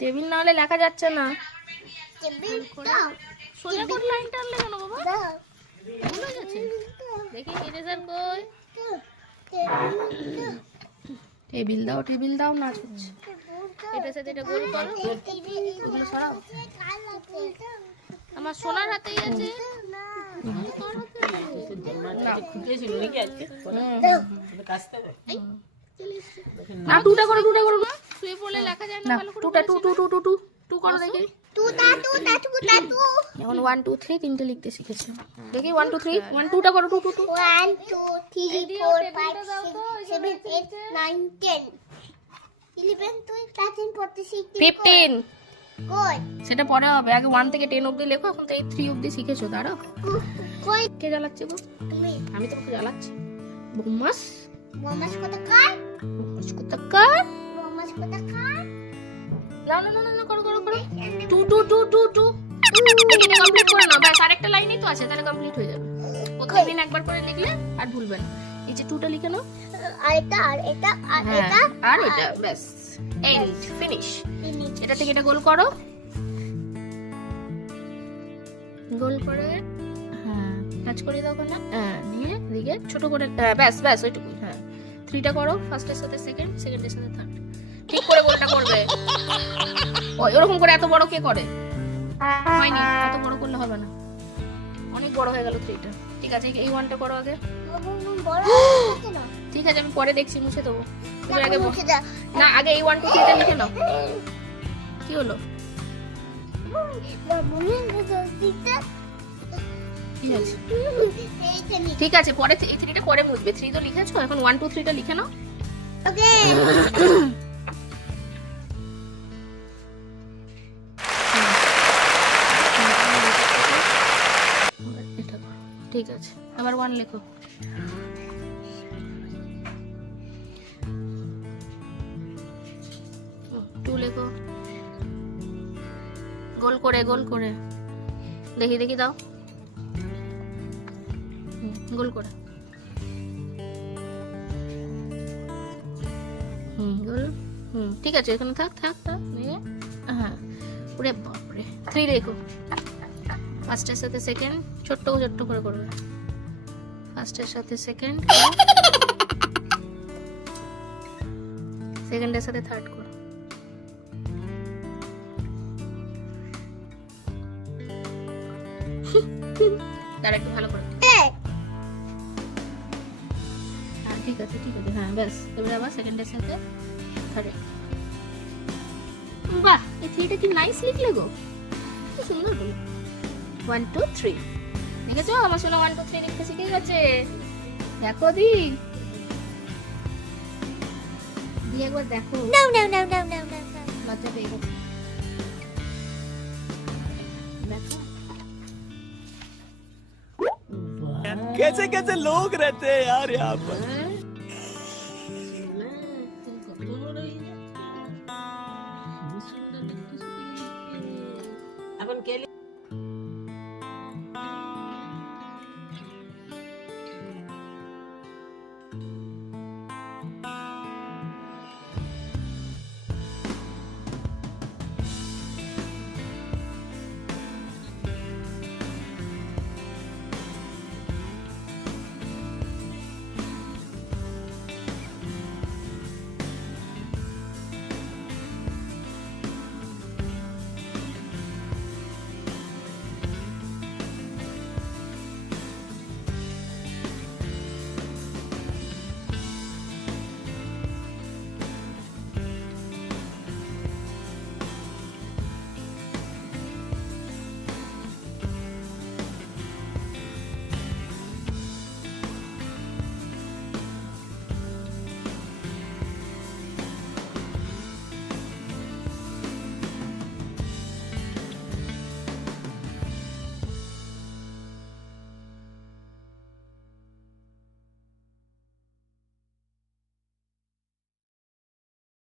Table না হলে লেখা যাচ্ছে না। সোজা করে লাইন টানলে কেন বাবা? ভুলে গেছে। দেখি ইরেজার কই? টেবিল দাও নাচ হচ্ছে। এটার সাথে এটা গোল করো। এগুলো সরাও। আমার সোনার হাতেই আছে। না টুটা করো না। শুয়ে পড়লে লেখা যায় না ভালো করে। টু করো দেখি। এখন 1 2 3 তিনটে লিখতে শিখেছো। দেখি 1 2 3 1 2টা করো 2 2 2 1 2 3 4 5 6 7 8 9 10 11 তুই 13 14 16 15 কই সেটা পরে হবে। আগে 1 থেকে 10 অবধি লেখো। এখন তো এই 3 অবধি শিখেছো। দাঁড়াও। কই কে জ্বালাচ্ছে গো? তুমি আমি তোমাকে জ্বালাচ্ছি। বুমাস মামাস কথা কার কোথাকার? মামাস কথা কার না করো 2 এটা কমপ্লিট করে নাও। ব্যাস আরেকটা লাইনই তো আছে, তাহলে কমপ্লিট হয়ে যাবে। প্রতিদিন একবার করে লিখলে আর ভুলবে না। এই যে 2টা লিখে নাও। আর এটা আর এটা ব্যাস এন্ড ফিনিশ। এটা থেকে এটা গোল করো। গোল করে হ্যাঁ টাচ করে দাও না। হ্যাঁ নিয়ে এদিকে ছোট করে ব্যাস ওইটুকুই। হ্যাঁ 3টা করো। ফার্স্টের সাথে সেকেন্ড, সেকেন্ডের সাথে থার্ড। ঠিক করে গোলটা করবে। ওই এরকম করে এত বড় কে করে? হয়নি, এত বড় করলে হবে না। অনেক বড় হয়ে গেল 3টা। ঠিক আছে এই 1টা করো আগে। বড় হচ্ছে না ঠিক আছে আমি পরে দেখছি, মুছে দেবো। তুমি আগে মুছে দাও না আগে এই 1 2 3টা লিখে নাও। কি হলো? ঠিক আছে পরে এই 3টা পরে মুছবে। 3 তো লিখেছো, এখন 1 2 3টা লিখে নাও। ওকে ঠিক আছে আবার 1 লেখো। টু লেখো। গোল করে দেখি দাও। গোল করে গোল। ঠিক আছে এখানে থাক নিয়ে হ্যাঁ ওরে বাপরে 3 লেখো। ফার্স্টের সাথে সেকেন্ড ছোট্ট করে করবে। ফার্স্টের সাথে সেকেন্ড, সেকেন্ডের সাথে থার্ড করো। তার একটু ভালো করে। হ্যাঁ ঠিক আছে হ্যাঁ ব্যাস। এবারে আবার সেকেন্ডের সাথে থার্ড। বাহ এই 3টা কি নাইস লিখলে গো, কি সুন্দর হলো। 1 2 3 দেখেছো আমার সোনা 1 2 3 লিখতে শিখে গেছে। দেখো দি একবার দেখো। No. লজ্জা পেয়ে গেছে। দেখো कैसे लोग रहते हैं यार यहाँ पर। এখন কে